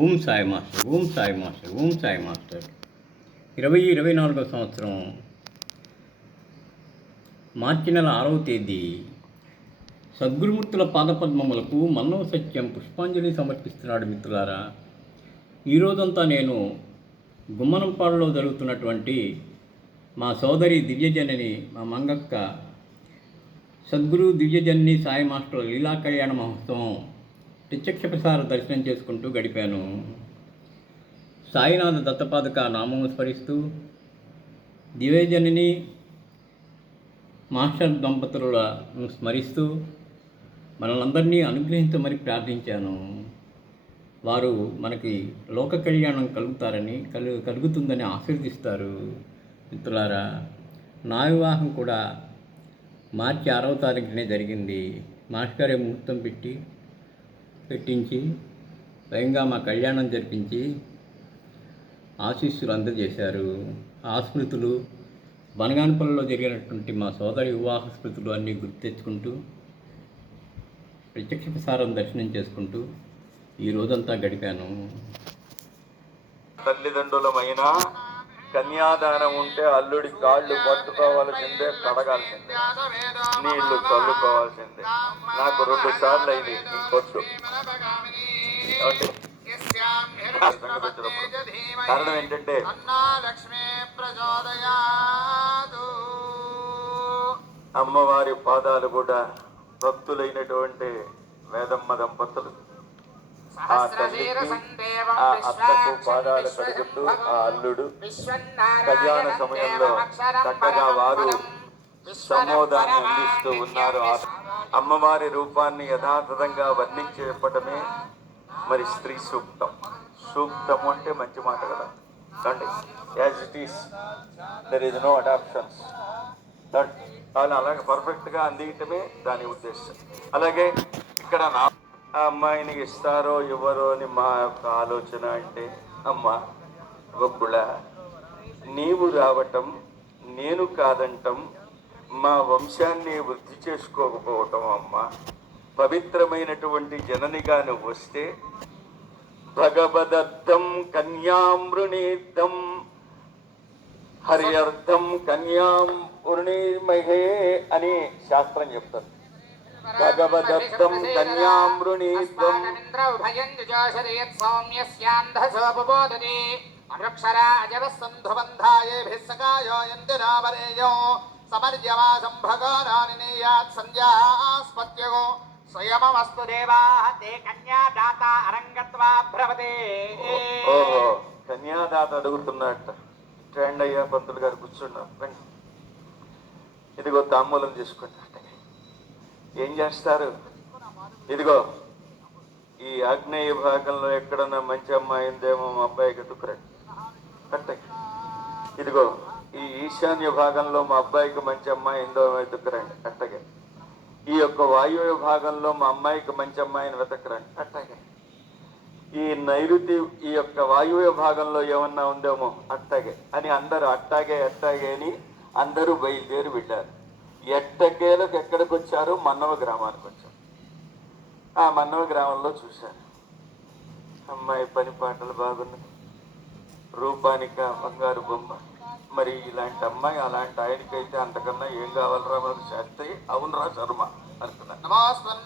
Om Sai master Om Sai master Om Sai master. ఇరవై ఇరవై నాలుగో సంవత్సరం మార్చి నెల ఆరవ తేదీ. సద్గురుమూర్తుల పాదపద్మములకు మన్నవ సత్యం పుష్పాంజలి సమర్పిస్తున్నాడు మిత్రులారా. ఈరోజంతా నేను గుమ్మనంపాడులో జరుగుతున్నటువంటి మా సోదరి దివ్యజనని మా మంగక్క సద్గురు దివ్యజన్ని సాయి మాస్టర్ లీలా కళ్యాణ మహోత్సవం ప్రత్యక్ష ప్రసార దర్శనం చేసుకుంటూ గడిపాను. సాయినాథ దత్తపాదక నామము స్మరిస్తూ దివేజనిని మాస్టర్ దంపతులను స్మరిస్తూ మనలందరినీ అనుగ్రహించమని ప్రార్థించాను. వారు మనకి లోక కళ్యాణం కలుగుతారని కలు కలుగుతుందని ఆశీర్దిస్తారు. మిత్రులారా నా వివాహం కూడా మార్చి ఆరవ తారీఖునే జరిగింది. మాస్టర్ గారే ముహూర్తం పెట్టి పెట్టించి స్వయంగా మా కళ్యాణం జరిపించి ఆశీస్సులు అందజేశారు. ఆ స్మృతులు బనగానపల్లిలో జరిగినటువంటి మా సోదరి వివాహ స్మృతులు అన్నీ గుర్తు తెచ్చుకుంటూ ప్రత్యక్ష ప్రసారం దర్శనం చేసుకుంటూ ఈ రోజంతా గడిపాను. తల్లిదండ్రులమైన కన్యాదానం ఉంటే అల్లుడి కాళ్ళు పట్టుకోవాల్సిందే కడగాల్సిందే నీళ్ళు చల్లుకోవాల్సిందే. నాకు రెండు సార్లు అయింది ఇంకొద్దు కారణం ఏంటంటే అమ్మవారి పాదాలు కూడా భక్తులైనటువంటి వేదమ్మ దంపతులు. ఆ తల్లికి ఆ అత్తకు పాదాలు కడుగుతూ ఆ అల్లుడు కళ్యాణ సమయంలో చక్కగా వారు సమోదాన్ని అందిస్తూ ఉన్నారు. అమ్మవారి రూపాన్ని యథాతథంగా వర్ణించి చెప్పటమే మరి స్త్రీ సూక్తం. సూక్తము అంటే మంచి మాట కదా. అండి as it is there is no adoptions వాళ్ళు అలాగే పర్ఫెక్ట్గా అందించటమే దాని ఉద్దేశం. అలాగే ఇక్కడ నా ఆ అమ్మాయిని ఇస్తారో ఇవ్వరో అని మా యొక్క ఆలోచన అంటే అమ్మ ఒక్కుళ నీవు రావటం నేను కాదంటం మా వంశాన్ని వృద్ధి చేసుకోకపోవటం అమ్మ. పవిత్రమైనటువంటి జననిగా నువ్వు వస్తే భగవదత్తం కన్యామృణీర్థం హరియర్థం కన్యాం వృణీమహే అని శాస్త్రం చెప్తారు. భగవదత్తం కన్యామృణీత్వం సమర్యవాసం సంధ్యాస్పత్యో దేవా తే కన్యాదాత అరంగత్వా భ్రవతే ఓహో కన్యాదాత అడుగుతున్నట్ట ట్రెండ్ అయ్యా పంతులు గారు కూర్చున్నారు. ఇదిగో తాంబూలం తీసుకుంటాట ఏం చేస్తారు? ఇదిగో ఈ ఆగ్నేయ భాగంలో ఎక్కడన్నా మంచి అమ్మాయి ఉందేమో మా అబ్బాయికి దుక్కురండి కరెక్ట్. ఇదిగో ఈ ఈశాన్య భాగంలో మా అబ్బాయికి మంచి అమ్మాయి ఉందో వెతుకురండి అట్టగే ఈ యొక్క వాయువ్య భాగంలో మా అమ్మాయికి మంచి అమ్మాయిని వెతకరండి. అట్టగే ఈ నైరుతి ఈ యొక్క వాయువ్య భాగంలో ఏమన్నా ఉందేమో అట్టగే అని అందరూ అట్టాగే అట్టాగే అని అందరూ బయలుదేరి వెళ్ళారు. ఎట్టకేలకు ఎక్కడికి వచ్చారు? మన్నవ గ్రామానికి వచ్చారు. ఆ మన్నవ గ్రామంలో చూశారు అమ్మాయి పని పాటలు బాగున్నాయి రూపానిక బంగారు బొమ్మ. మరి ఇలాంటి అమ్మాయి అలాంటి ఆయనకైతే అంతకన్నా ఏం కావాలరా మనకు? శాస్త్రి అవునరా శర్మ అనుకున్నారు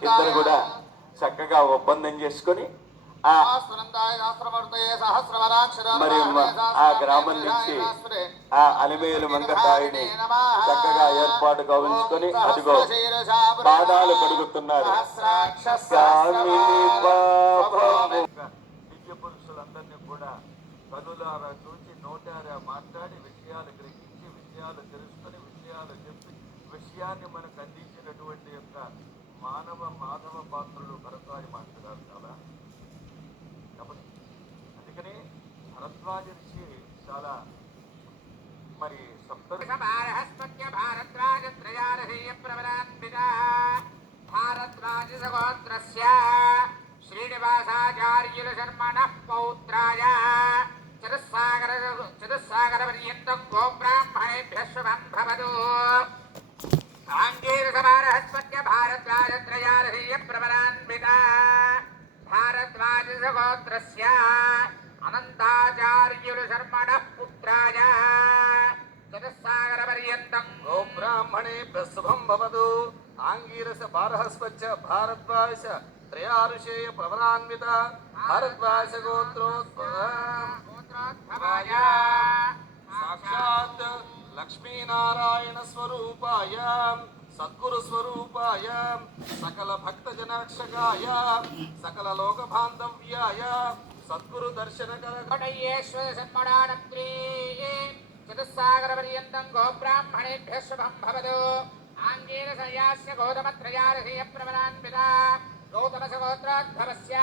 ఇద్దరు కూడా చక్కగా ఒప్పందం చేసుకొని మరి ఆ గ్రామం నుంచి ఆ అలిమేలు మంగతాయిని చక్కగా ఏర్పాటు కావించుకొని అదిగో పాదాలు కడుగుతున్నారు. దివ్య పురుషులందరినీ కూడా కనులారా చూసి నోటారా మాట్లాడి విషయాలు గ్రహించి విషయాలు తెలుసుకొని విషయాలు చెప్పి విషయాన్ని మనకు అందించినటువంటి యొక్క మానవ మాధవ పాత్రలు భరద్వాజ మాట్లాడారు చాలా. కాబట్టి అందుకని భరద్వాజ ఋషి చాలా మరి సప్త భారహస్పత్య భారద్వాజత్రయారహేయ ప్రవరాన్వితా భారద్వాజసగోత్రస్య శ్రీనివాసాచార్యుల శర్మణః పౌత్రాయ. చతుస్సాగర చతుస్సాగరపర్యంతం గోబ్రాహ్మణేభ్యः శుభం భవతు. సాంగీరసమారహస్పత్య భారద్వాజత్రయారహేయ ప్రవరాన్వితా భారద్వాజ బ్రహ్మాదిగోత్రస్య అనంతాచార్యులు శర్మణ పుత్రాయ. చతుస్సాగర పర్యంతం గోబ్రాహ్మణేభ్య శుభం భవతు. ఆంగీరస బారహస్పచ్చ భారద్వాస త్రయారుషేయ ప్రవరాన్విత గోత్రోద్భవ గోత్రోద్భవాయ సాక్షాత్ లక్ష్మీనారాయణ స్వరూపాయ. సద్గురు స్వరూపాయ సకల భక్త జనాక్షకాయ సకల లోక బాంధవ్యాయ సద్గురు దర్శన కోటయ్యేశ్వర సన్మడానప్రీ చతుస్సాగర పర్యంతం గోబ్రాహ్మణేభ్య శుభం భవదు ఆంగీర సయాస్య గౌతమత్రయారసేయ ప్రవరాన్విత గౌతమ సగోత్రోద్భవస్య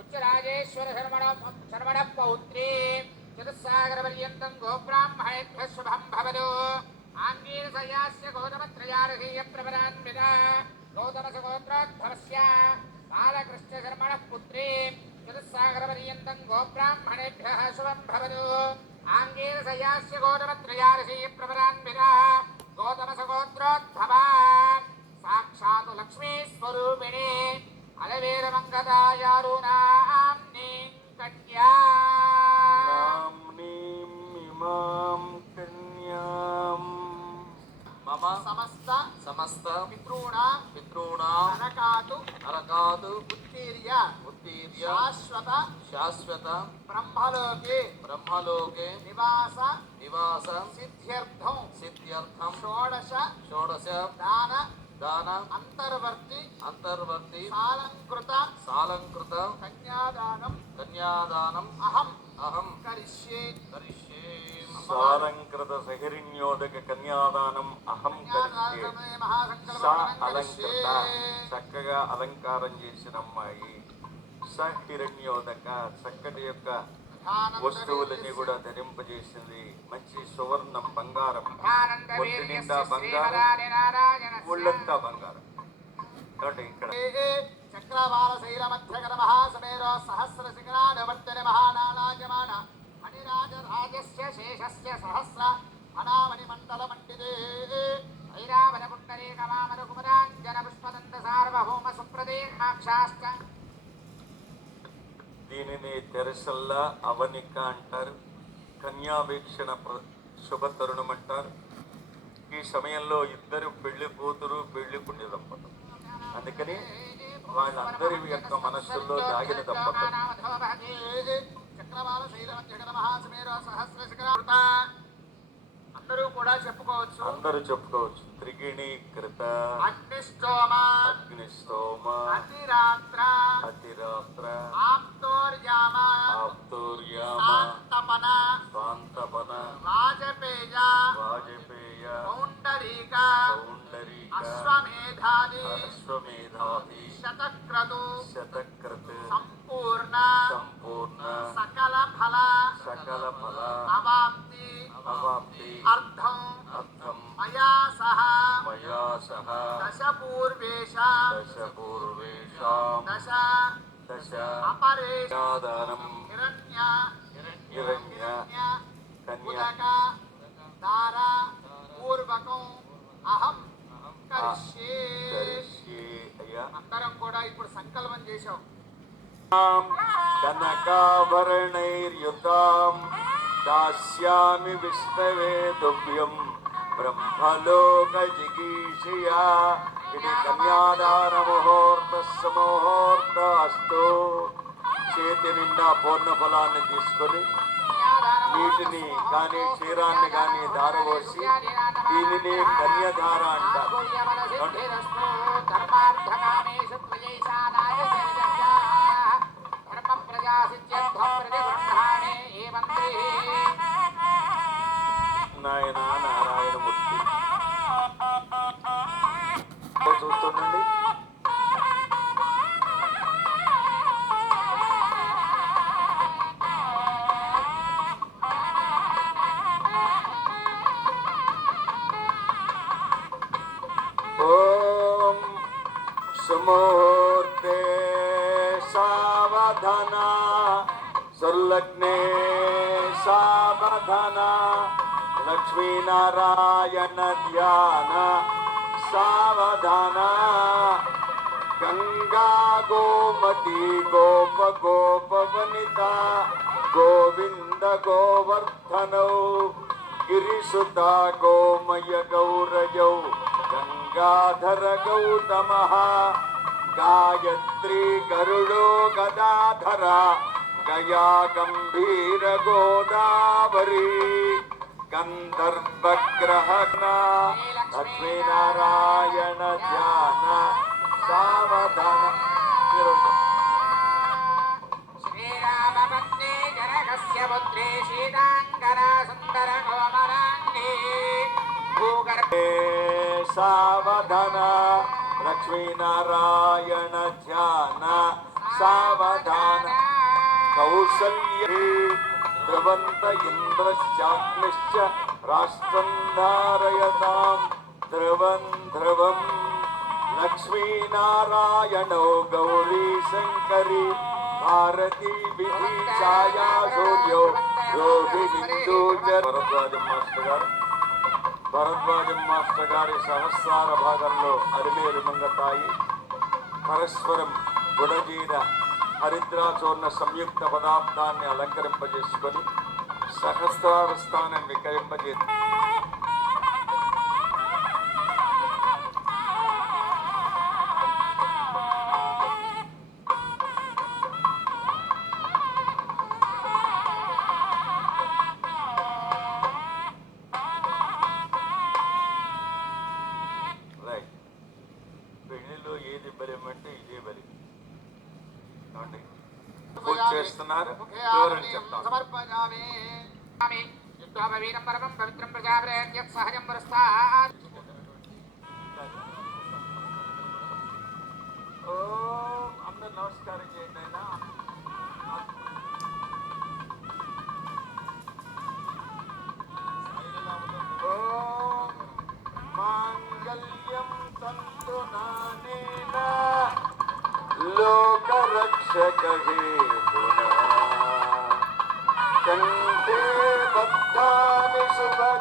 ఉచ్చరాజేశ్వర శర్మణ శర్మణ పౌత్రీ. చతుస్సాగర పర్యంతం గోబ్రాహ్మణేభ్య శుభం భవదు ఆంగీర సయాస్య ప్రవరాన్విత గౌతమ సగోత్రోద్భవస్య పుత్రీ చతుస్సాగరపర్యంతం గోబ్రాహ్మణేభ్యः శుభం భవతు ఆంగేన సయాస్య ప్రవరాన్విత గోతమ సాక్షాత్ లక్ష్మీ స్వరూపిణి అలవేర మమ సమస్త సమస్త పితॄణాం పితॄణాం అనకాతు అరకాదు ఉత్తీర్య ఉత్తీర్య శాశ్వత శాశ్వత బ్రహ్మలోకే బ్రహ్మలోకే నివాస నివాస సిద్ధ్యర్థం సిద్ధ్యర్థం షోడశ షోడశ దాన దాన అంతర్వర్తి అంతర్వర్తి సాలంకృత సాలంకృత కన్యాదానం కన్యాదానం అహం అహం కరిష్యే కరిష్యే సారంకృత సహిరిణ్యోదక కన్యాదానం అహం కరిష్యే సా అలంకృత చక్కగా అలంకారం చేసిన అమ్మాయి స హిరణ్యోదక చక్కటి యొక్క వస్తువులన్నీ కూడా ధరింపజేసింది. మంచి సువర్ణం బంగారం ఒంటి నిండా బంగారం ఒళ్ళంతా బంగారం. కాబట్టి ఇక్కడ చక్రవాల శైల మధ్యగర మహాసమేర సహస్ర శిఖరానువర్తన మహానాళాయమాన మణిరాజ రాజస్య శేషస్య సహస్ర పుష్పదంత సార్వభౌమ దీనిని తెరసల్లా అవనిక అంటారు. కన్యావీక్షణ ప్ర- శుభ తరుణం అంటారు ఈ సమయంలో ఇద్దరు పెళ్ళి కూతురు పెళ్ళి పుణ్య దంపతులు. అందుకని వాళ్ళందరి యొక్క మనస్సుల్లో దాగిన దంపతులు. అందరూ కూడా చెప్పుకోవచ్చు. అందరూ చెప్పుకోవచ్చు. త్రిగిణీకృత. అగ్నిష్టోమ అగ్నిస్తోమ అతిరాత్ర. అతిరాత్ర. ఆప్తోర్యామ. ఆప్తోర్యామ. శాంతపన. స్వాంతపన వాజపేయ. వాజపేయ. పౌండరీక. పౌండరీక. అశ్వమేధాది. అశ్వమేధాది. శతక్రతు. శతకృత్ సంపూర్ణ సంపూర్ణ సకల ఫల సకల ఫల అవాప్తి అవాప్తి అర్థం అర్థం మయా సహ మయా సహ దశ పూర్వేష దశ పూర్వేషాం దశ దశ అపరేష కన్యాదానం హిరణ్య హిరణ్య కన్యా ఉదక దార పూర్వకం అహం కరిష్యే కరిష్యే అయ్యా అందరం కూడా ఇప్పుడు సంకల్పం చేశాం కనకాభరణైర్యుతాం దాస్యామి విష్ణవే దుభ్యం బ్రహ్మలోక జిగీషియా ఇది కన్యాదాన ముహూర్త సమూహూర్త అస్తు చేతి నిండా పూర్ణ ఫలాన్ని తీసుకొని నీటిని కానీ క్షీరాన్ని కానీ దారవోసి దీనిని కన్యధార అంటారు. నాయన నారాయణమూర్తి. చూస్తుండండి ಧನ गंगा ಗೋಮತಿ ಗೋಪ ಗೋಪ ವನಿತ ಗೋವಿಂದ ಗೋವರ್ಧನೌ ಗಿರಿಸುತ ಗೋಮಯ ಗೌರಯೌ ಗಂಗಾಧರ ಗೌತಮಃ गायत्री गरुडो गदाधरा गया गम्भीर गोदावरी गन्धर्वग्रहणा लक्ष्मीनारायण लक्ष्मीनारायण ध्यान, सावधान। कौसल्ये ध्रुवन्त इन्द्रश्चाग्निश्च राष्ट्रं धारयतां ध्रुवं ध्रुवं। लक्ष्मीनारायणो गौरीशङ्करी भारती विधि छाया सूर्यो रोहिणिन्दु च भरद्वाज मास्टर గారు భరద్వాజం మాస్టర్ గారి సహస్రార భాగంలో అరిమేలు మంగతాయి. పరస్పరం గుడజీన హరిద్రాచూర్ణ సంయుక్త పదార్థాన్ని అలంకరింపజేసుకొని సహస్రార స్థానం వికరింపజేస్తుంది చేస్తున్నారు. యుద్ధోపవీరం పరమం పవిత్రం ప్రజాపరేత్యత్ సహజం పురస్తాత్ ఓం అందరు నమస్కారం చేయండి ఆయన ఓం మాంగళ్యం తంతు నానేన లోకరక్షక హేతునా Russell Bell.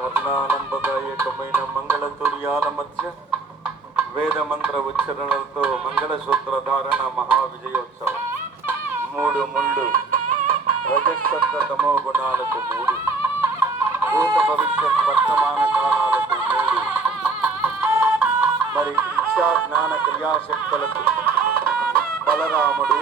కర్ణానందదాయకమైన మంగళ తుర్యాల మధ్య వేద మంత్ర ఉచ్చరణలతో మంగళసూత్ర ధారణ మహా విజయోత్సవం మూడు ముళ్ళు. రజస్సత్వ తమో గుణాలకు మూడు. భూత భవిష్యత్ వర్తమాన కాలాలకు మూడు. మరి ఇచ్చా జ్ఞాన క్రియాశక్తులకు బలరాముడు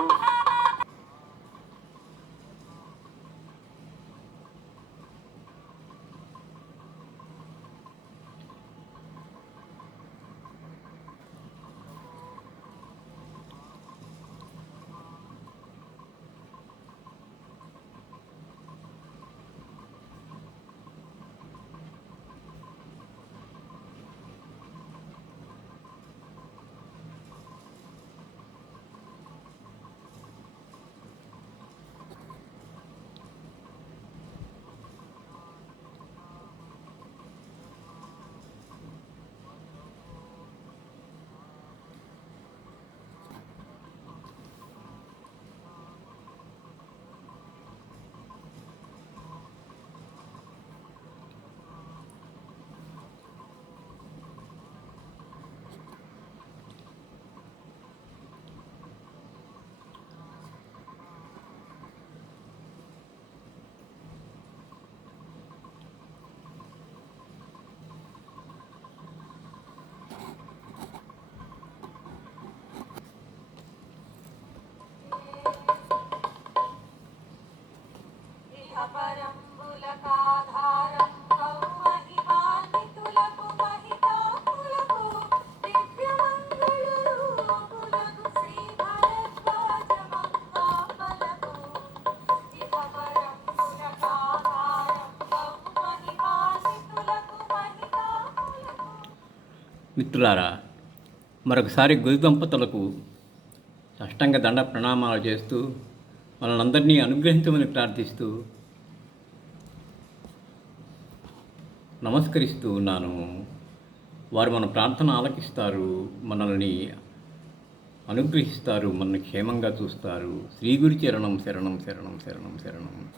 మిత్రులారా మరొకసారి గురు దంపతులకు అష్టంగ దండ ప్రణామాలు చేస్తూ మనల్ని అనుగ్రహించమని ప్రార్థిస్తూ నమస్కరిస్తూ ఉన్నాను. వారు మన ప్రార్థన ఆలకిస్తారు మనల్ని అనుగ్రహిస్తారు మనల్ని క్షేమంగా చూస్తారు. శ్రీ గురి చరణం శరణం శరణం శరణం శరణం.